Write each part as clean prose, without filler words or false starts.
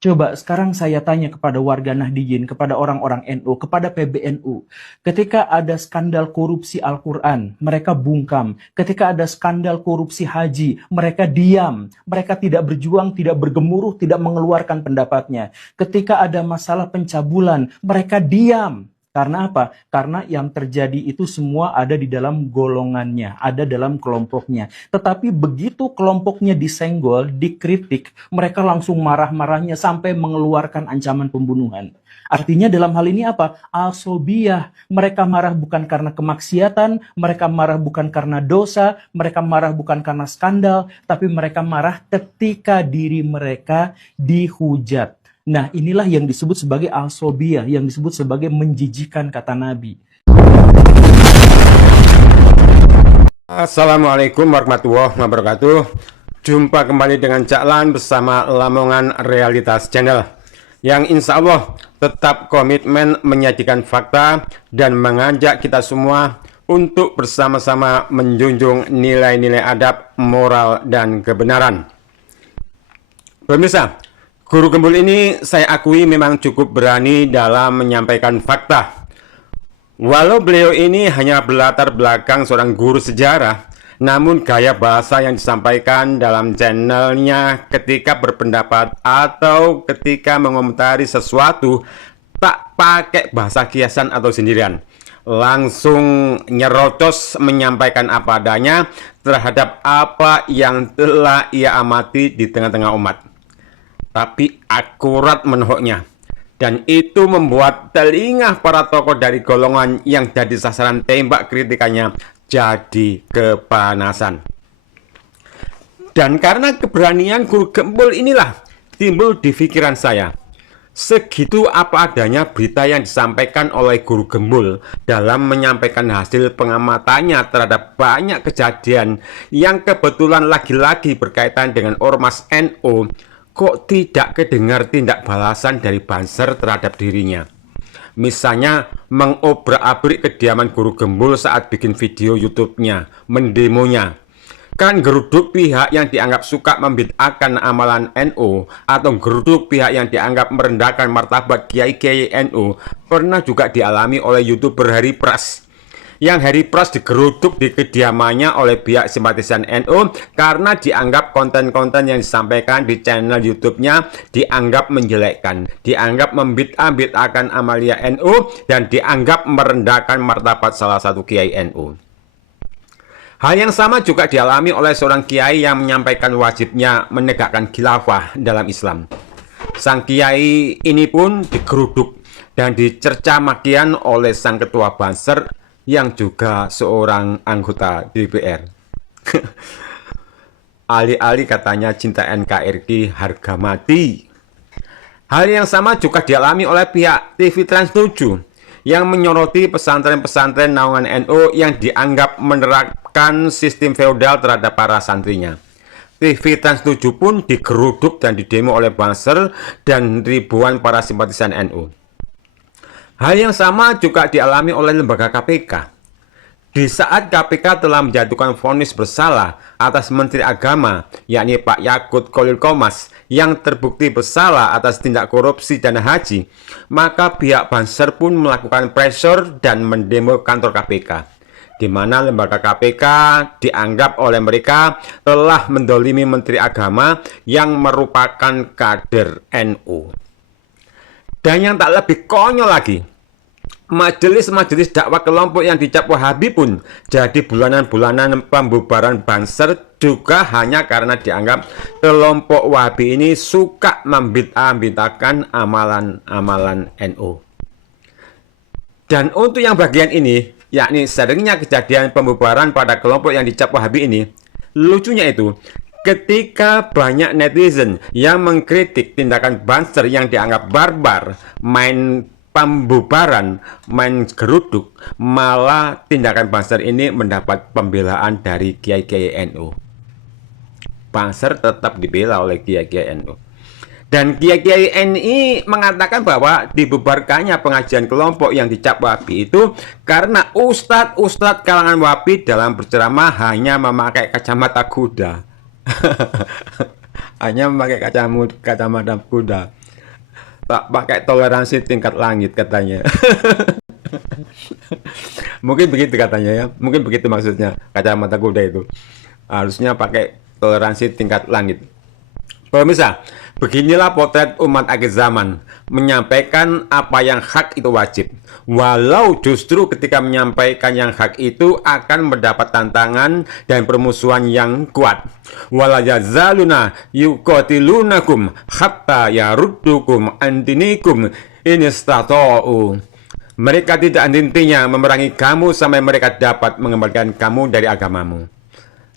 Coba sekarang saya tanya kepada warga Nahdiyin, kepada orang-orang NU, kepada PBNU. Ketika ada skandal korupsi Al-Quran, mereka bungkam. Ketika ada skandal korupsi haji, mereka diam. Mereka tidak berjuang, tidak bergemuruh, tidak mengeluarkan pendapatnya. Ketika ada masalah pencabulan, mereka diam. Karena apa? Karena yang terjadi itu semua ada di dalam golongannya, ada dalam kelompoknya. Tetapi begitu kelompoknya disenggol, dikritik, mereka langsung marah-marahnya sampai mengeluarkan ancaman pembunuhan. Artinya dalam hal ini apa? Asobiyah. Mereka marah bukan karena kemaksiatan, mereka marah bukan karena dosa, mereka marah bukan karena skandal, tapi mereka marah ketika diri mereka dihujat. Nah, inilah yang disebut sebagai asobiyah, yang disebut sebagai menjijikan kata Nabi. Assalamualaikum warahmatullahi wabarakatuh. Jumpa kembali dengan Cak Lan bersama Lamongan Realitas Channel, yang insya Allah tetap komitmen menyajikan fakta dan mengajak kita semua untuk bersama-sama menjunjung nilai-nilai adab, moral, dan kebenaran. Pemirsa, Guru Gembul ini saya akui memang cukup berani dalam menyampaikan fakta. Walau beliau ini hanya berlatar belakang seorang guru sejarah, namun gaya bahasa yang disampaikan dalam channelnya ketika berpendapat atau ketika mengomentari sesuatu tak pakai bahasa kiasan atau sendirian. Langsung nyerocos menyampaikan apa adanya terhadap apa yang telah ia amati di tengah-tengah umat. Tapi akurat menohoknya, dan itu membuat telinga para tokoh dari golongan yang jadi sasaran tembak kritikannya jadi kepanasan. Dan karena keberanian Guru Gembul inilah timbul di pikiran saya, segitu apa adanya berita yang disampaikan oleh Guru Gembul dalam menyampaikan hasil pengamatannya terhadap banyak kejadian yang kebetulan lagi-lagi berkaitan dengan Ormas NU. Kok tidak kedengar tindak balasan dari Banser terhadap dirinya? Misalnya mengobrak-abrik kediaman Guru Gembul saat bikin video YouTube-nya, mendemonya. Kan geruduk pihak yang dianggap suka membid'ahkan amalan NU atau geruduk pihak yang dianggap merendahkan martabat kiai-kiai NU pernah juga dialami oleh YouTuber Harry Pras. Yang Harry Pras digeruduk di kediamannya oleh pihak simpatisan NU karena dianggap konten-konten yang disampaikan di channel YouTube-nya dianggap menjelekkan, dianggap membid'ah-bid'ahkan amalia NU, dan dianggap merendahkan martabat salah satu kiai NU. Hal yang sama juga dialami oleh seorang kiai yang menyampaikan wajibnya menegakkan khilafah dalam Islam. Sang kiai ini pun digeruduk dan dicerca makian oleh sang ketua Banser yang juga seorang anggota DPR. Alih-alih katanya cinta NKRI harga mati. Hal yang sama juga dialami oleh pihak TV Trans 7 yang menyoroti pesantren-pesantren naungan NU yang dianggap menerapkan sistem feodal terhadap para santrinya. TV Trans 7 pun digeruduk dan didemo oleh Banser dan ribuan para simpatisan NU. Hal yang sama juga dialami oleh lembaga KPK. Di saat KPK telah menjatuhkan vonis bersalah atas Menteri Agama, yakni Pak Yakut Khalil Qomas, yang terbukti bersalah atas tindak korupsi dana haji, maka pihak Banser pun melakukan pressure dan mendemo kantor KPK, di mana lembaga KPK dianggap oleh mereka telah mendolimi Menteri Agama yang merupakan kader NU. Dan yang tak lebih konyol lagi, majelis-majelis dakwah kelompok yang dicap Wahabi pun jadi bulanan-bulanan pembubaran Banser juga hanya karena dianggap kelompok Wahabi ini suka membid'ah-bid'ahkan amalan-amalan NU. Dan untuk yang bagian ini, yakni seringnya kejadian pembubaran pada kelompok yang dicap Wahabi ini, lucunya itu, ketika banyak netizen yang mengkritik tindakan Banser yang dianggap barbar, main pembubaran, main geruduk, malah tindakan Banser ini mendapat pembelaan dari kiai-kiai NU. Banser tetap dibela oleh kiai-kiai NU. Dan kiai-kiai NI mengatakan bahwa dibubarkannya pengajian kelompok yang dicap Wahabi itu karena ustadz-ustadz kalangan Wahabi dalam berceramah hanya memakai kacamata kuda. Hanya memakai kacamata kuda. tak pakai toleransi tingkat langit katanya. Mungkin begitu katanya ya, mungkin begitu maksudnya kacamata kuda itu. Harusnya pakai toleransi tingkat langit. Pemirsa, beginilah potret umat akhir zaman, menyampaikan apa yang hak itu wajib. Walau justru ketika menyampaikan yang hak itu akan mendapat tantangan dan permusuhan yang kuat. Wala yazaluna yuqatilunakum hatta yaruddukum an dinikum in istata'u. Mereka tidak henti-hentinya memerangi kamu sampai mereka dapat mengembalikan kamu dari agamamu,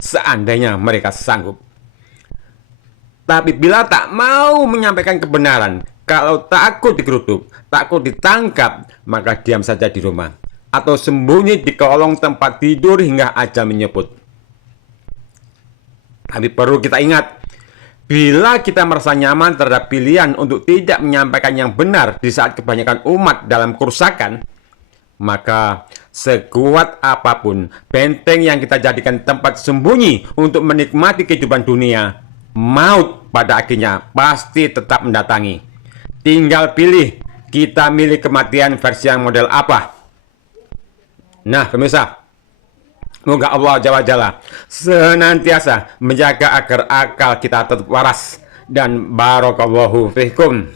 seandainya mereka sanggup. Tapi bila tak mau menyampaikan kebenaran, kalau takut dikerutuk, takut ditangkap, maka diam saja di rumah. Atau sembunyi di kolong tempat tidur hingga ajal menyebut. Tapi perlu kita ingat, bila kita merasa nyaman terhadap pilihan untuk tidak menyampaikan yang benar di saat kebanyakan umat dalam kerusakan, maka sekuat apapun benteng yang kita jadikan tempat sembunyi untuk menikmati kehidupan dunia, maut pada akhirnya pasti tetap mendatangi. Tinggal pilih kita milih kematian versi yang model apa. Nah, pemirsa, semoga Allah Jalla senantiasa menjaga agar akal kita tetap waras. Dan barakallahu fikum.